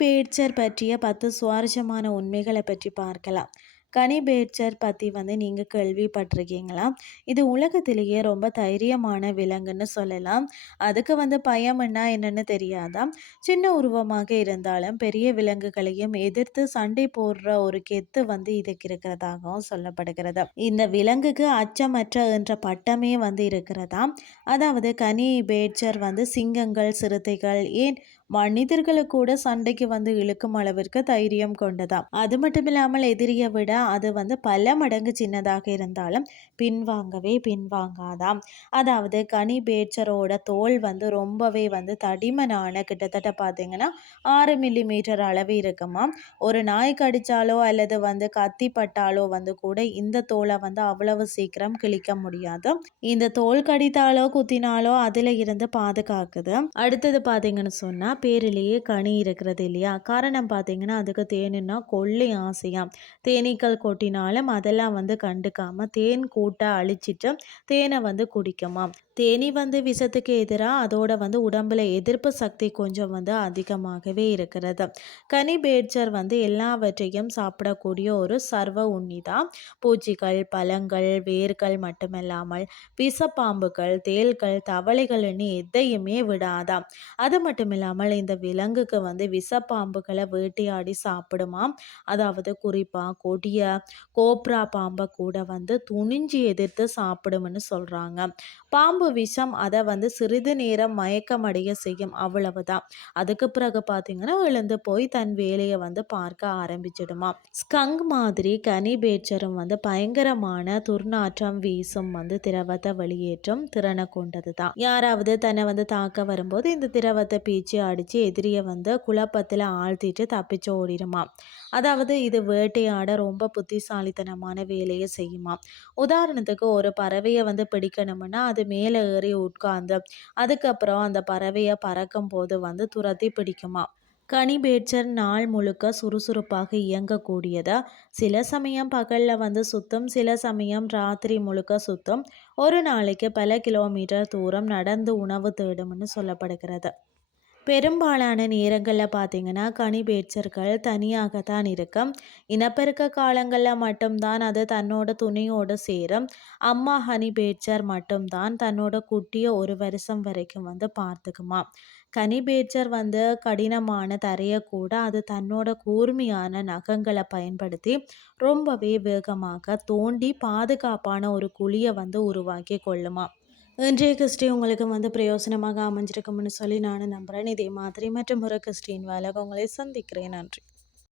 பேட்சர் பற்றிய பத்து சுவாரஸ்யமான உண்மைகளை பற்றி பார்க்கலாம். கனி பேட்சர் பற்றி வந்து நீங்கள் கேள்விப்பட்டிருக்கீங்களா? இது உலகத்திலேயே ரொம்ப தைரியமான விலங்குன்னு சொல்லலாம். அதுக்கு வந்து பயம்னா என்னென்னு தெரியாதா? சின்ன உருவமாக இருந்தாலும் பெரிய விலங்குகளையும் எதிர்த்து சண்டை போடுற ஒரு கெத்து வந்து இதுக்கு இருக்கிறதாகவும் சொல்லப்படுகிறது. இந்த விலங்குக்கு அச்சமற்ற என்ற பட்டமே வந்து இருக்கிறதா அதாவது கனி பேட்சர் வந்து சிங்கங்கள் சிறுத்தைகள் ஏன் மனிதர்களை கூட சண்டைக்கு வந்து இழுக்கும் அளவிற்கு தைரியம் கொண்டதாம். அது மட்டும் இல்லாமல் எதிரியை விட அது வந்து பல மடங்கு சின்னதாக இருந்தாலும் பின்வாங்கவே பின்வாங்காதாம். அதாவது கனி பேச்சரோட தோல் வந்து ரொம்பவே வந்து தடிமனான கிட்டத்தட்ட பார்த்தீங்கன்னா ஆறு மில்லி மீட்டர் அளவு இருக்குமா ஒரு நாய் கடிச்சாலோ அல்லது வந்து கத்தி பட்டாலோ வந்து கூட இந்த தோலை வந்து அவ்வளவு சீக்கிரம் கிழிக்க முடியாது. இந்த தோல் கடித்தாலோ குத்தினாலோ அதில் இருந்து பாதுகாக்குது. அடுத்தது பார்த்தீங்கன்னு சொன்னால் பேரிலேயே கனி இருக்கிறது இல்லையா? காரணம் பார்த்தீங்கன்னா அதுக்கு தேனுன்னா கொள்ளை ஆசையாம். தேனீக்கள் கொட்டினாலும் அதெல்லாம் வந்து கண்டுக்காம தேன் கூட்டை அழிச்சிட்டு தேனை வந்து குடிக்குமாம். தேனி வந்து விஷத்துக்கு எதிராக அதோட வந்து உடம்புல எதிர்ப்பு சக்தி கொஞ்சம் வந்து அதிகமாகவே இருக்கிறது. கனி பேட்சர் வந்து எல்லாவற்றையும் சாப்பிடக்கூடிய ஒரு சர்வ உண்ணி தான் பூச்சிகள் பழங்கள் வேர்கள் மட்டுமில்லாமல் விஷப்பாம்புகள் தேள்கள் தவளைகள்னு எதையுமே விடாதாம். அது மட்டும் இல்லாமல் இந்த விலங்குக்கு வந்து விஷப்பாம்புகளை வேட்டையாடி சாப்பிடுமாம். அதாவது குறிப்பாக கொடிய கோப்ரா பாம்பை கூட வந்து துணிஞ்சு எதிர்த்து சாப்பிடும்னு சொல்கிறாங்க பாம்பு விஷம் அதை வந்து சிறிது நேரம் மயக்கமடைய செய்யும் அவ்வளவுதான். அதுக்கு பிறகு பார்த்தீங்கன்னா எழுந்து போய் தன் வேலையை வந்து பார்க்க ஆரம்பிச்சிடுமா ஸ்கங் மாதிரி கனி பேச்சரும் வந்து பயங்கரமான துர்நாற்றம் வீசும் வந்து திரவத்தை வெளியேற்றும் திறனை கொண்டது தான் யாராவது தன்னை வந்து தாக்க வரும்போது இந்த திரவத்தை பீச்சு அடித்து எதிரியை வந்து குழப்பத்தில் ஆழ்த்திட்டு தப்பிச்சு ஓடிடுமா அதாவது இது வேட்டையாட ரொம்ப புத்திசாலித்தனமான வேலையை செய்யுமா உதாரணத்துக்கு ஒரு பறவையை வந்து பிடிக்கணும்னா அது மேலே ஏறி உட்கார்ந்து அதுக்கப்புறம் அந்த பறவையை பறக்கும் போது வந்து துரத்தி பிடிக்குமா கனிபேச்சர் நாள் முழுக்க சுறுசுறுப்பாக இயங்கக்கூடியதா? சில சமயம் பகலில் வந்து சுத்தம் சில சமயம் ராத்திரி முழுக்க சுத்தம். ஒரு நாளைக்கு பல கிலோமீட்டர் தூரம் நடந்து உணவு தேடும்னு சொல்லப்படுகிறது. பெரும்பாலான நேரங்களில் பார்த்தீங்கன்னா கனிபேச்சர்கள் தனியாக தான் இருக்கும். இனப்பெருக்க காலங்களில் மட்டும்தான் அது தன்னோட துணையோடு சேரும். அம்மா ஹனி பேச்சர் மட்டும்தான் தன்னோட குட்டியை ஒரு வருஷம் வரைக்கும் வந்து பார்த்துக்குமா. கனிபேச்சர் வந்து கடினமான தரையை கூட அது தன்னோட கூர்மையான நகங்களை பயன்படுத்தி ரொம்பவே வேகமாக தோண்டி பாதுகாப்பான ஒரு குழியை வந்து உருவாக்கி கொள்ளுமா. இன்றைய கிறிஸ்டி உங்களுக்கு வந்து பிரயோசனமாக அமைஞ்சிருக்கும்னு சொல்லி நான் நம்புகிறேன் இதே மாதிரி மற்றும் ஒரு கிறிஸ்டின் வேலை உங்களை சந்திக்கிறேன். நன்றி.